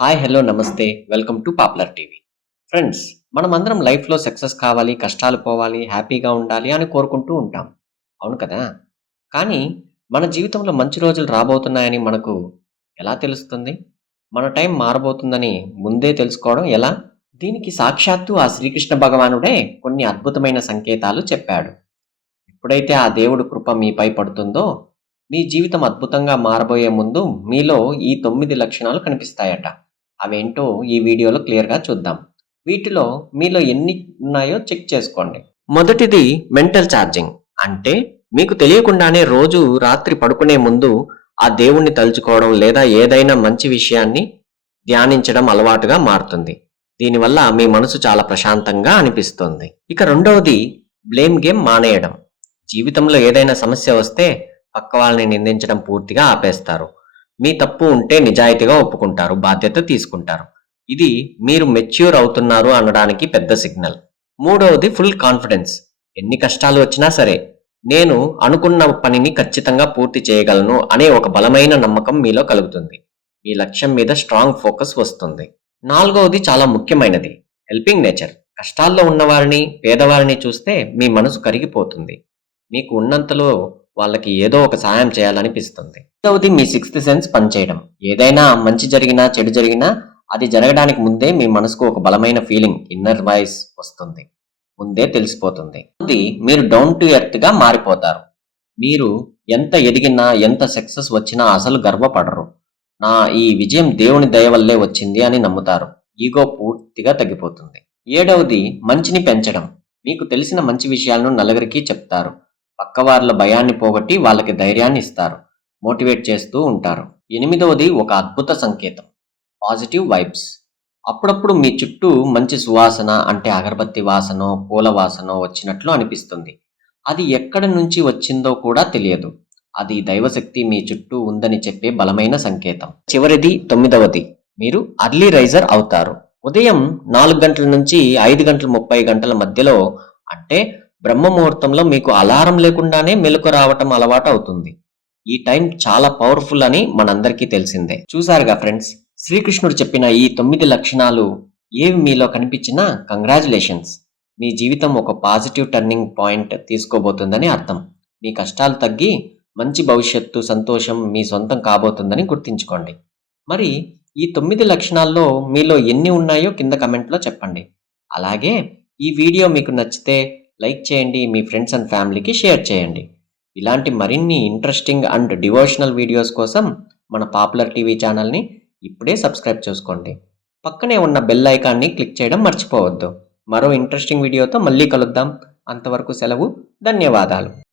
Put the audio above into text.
Hi hello నమస్తే. Welcome to popular TV friends మనమందరం లైఫ్లో సక్సెస్ కావాలి కష్టాలు పోవాలి హ్యాపీగా ఉండాలి అని కోరుకుంటూ ఉంటాం. అవును కదా? కానీ మన జీవితంలో మంచి రోజులు రాబోతున్నాయని మనకు ఎలా తెలుస్తుంది? మన టైం మారబోతుందని ముందే తెలుసుకోవడం ఎలా? దీనికి సాక్షాత్తు ఆ శ్రీకృష్ణ భగవానుడే కొన్ని అద్భుతమైన సంకేతాలు చెప్పాడు. ఎప్పుడైతే ఆ దేవుడు కృప మీపై పడుతుందో మీ జీవితం అద్భుతంగా మారబోయే ముందు మీలో ఈ తొమ్మిది లక్షణాలు కనిపిస్తాయట. అవేంటో ఈ వీడియోలో క్లియర్గా చూద్దాం. వీటిలో మీలో ఎన్ని ఉన్నాయో చెక్ చేసుకోండి. మొదటిది మెంటల్ ఛార్జింగ్. అంటే మీకు తెలియకుండానే రోజు రాత్రి పడుకునే ముందు ఆ దేవుణ్ణి తలుచుకోవడం లేదా ఏదైనా మంచి విషయాన్ని ధ్యానించడం అలవాటుగా మారుతుంది. దీనివల్ల మీ మనసు చాలా ప్రశాంతంగా అనిపిస్తుంది. ఇక రెండవది బ్లేమ్ గేమ్ మానేయడం. జీవితంలో ఏదైనా సమస్య వస్తే పక్క వాళ్ళని నిందించడం పూర్తిగా ఆపేస్తారు. మీ తప్పు ఉంటే నిజాయితీగా ఒప్పుకుంటారు బాధ్యత తీసుకుంటారు. ఇది మీరు మెచ్యూర్ అవుతున్నారు అనడానికి పెద్ద సిగ్నల్ మూడవది ఫుల్ కాన్ఫిడెన్స్ ఎన్ని కష్టాలు వచ్చినా సరే నేను అనుకున్న పనిని ఖచ్చితంగా పూర్తి చేయగలను అనే ఒక బలమైన నమ్మకం మీలో కలుగుతుంది. మీ లక్ష్యం మీద స్ట్రాంగ్ ఫోకస్ వస్తుంది. నాలుగవది చాలా ముఖ్యమైనది. హెల్పింగ్ నేచర్ కష్టాల్లో ఉన్నవారిని పేదవారిని చూస్తే మీ మనసు కరిగిపోతుంది. మీకు ఉన్నంతలో వాళ్ళకి ఏదో ఒక సహాయం చేయాలనిపిస్తుంది. ఐదవది మీ సిక్స్త్ సెన్స్ పనిచేయడం. ఏదైనా మంచి జరిగినా చెడు జరిగినా అది జరగడానికి ముందే మీ మనసుకు ఒక బలమైన ఫీలింగ్ ఇన్నర్ వాయిస్ వస్తుంది. ముందే తెలిసిపోతుంది. అది మీరు డౌన్ టు ఎర్త్గా మారిపోతారు. మీరు ఎంత ఎదిగినా ఎంత సక్సెస్ వచ్చినా అసలు గర్వపడరు. నా ఈ విజయం దేవుని దయ వల్లే వచ్చింది అని నమ్ముతారు. ఈగో పూర్తిగా తగ్గిపోతుంది. ఏడవది మంచిని పెంచడం. మీకు తెలిసిన మంచి విషయాలను నలుగురికి చెప్తారు. పక్కవార్ల భయాన్ని పోగొట్టి వాళ్ళకి ధైర్యాన్ని ఇస్తారు మోటివేట్ చేస్తూ ఉంటారు. ఎనిమిదవది ఒక అద్భుత సంకేతం. Positive vibes. అప్పుడప్పుడు మీ చుట్టూ మంచి సువాసన అంటే అగరబత్తి వాసనో పూల వాసనో వచ్చినట్లు అనిపిస్తుంది. అది ఎక్కడి నుంచి వచ్చిందో కూడా తెలియదు. అది దైవశక్తి మీ చుట్టూ ఉందని చెప్పే బలమైన సంకేతం. చివరిది తొమ్మిదవది. మీరు అర్లీ రైజర్ అవుతారు. ఉదయం నాలుగు గంటల నుంచి ఐదు గంటల ముప్పై గంటల మధ్యలో అంటే బ్రహ్మ ముహూర్తంలో మీకు అలారం లేకుండానే మెలకు రావటం అలవాటు అవుతుంది. ఈ టైం చాలా పవర్ఫుల్ అని మనందరికీ తెలిసిందే. చూసారుగా ఫ్రెండ్స్ శ్రీకృష్ణుడు చెప్పిన ఈ తొమ్మిది లక్షణాలు ఏవి మీలో కనిపించినా కంగ్రాచులేషన్స్. మీ జీవితం ఒక పాజిటివ్ టర్నింగ్ పాయింట్ తీసుకోబోతుందని అర్థం. మీ కష్టాలు తగ్గి మంచి భవిష్యత్తు సంతోషం మీ సొంతం కాబోతుందని గుర్తుంచుకోండి. మరి ఈ తొమ్మిది లక్షణాల్లో మీలో ఎన్ని ఉన్నాయో కింద కమెంట్లో చెప్పండి. అలాగే ఈ వీడియో మీకు నచ్చితే లైక్ చేయండి మీ ఫ్రెండ్స్ అండ్ ఫ్యామిలీకి షేర్ చేయండి. ఇలాంటి మరిన్ని ఇంట్రెస్టింగ్ అండ్ డివోషనల్ వీడియోస్ కోసం మన పాపులర్ టీవీ ఛానల్ని ఇప్పుడే సబ్స్క్రైబ్ చేసుకోండి. పక్కనే ఉన్న బెల్ ఐకాన్ని క్లిక్ చేయడం మర్చిపోవద్దు. మరో ఇంట్రెస్టింగ్ వీడియోతో మళ్ళీ కలుద్దాం. అంతవరకు సెలవు ధన్యవాదాలు.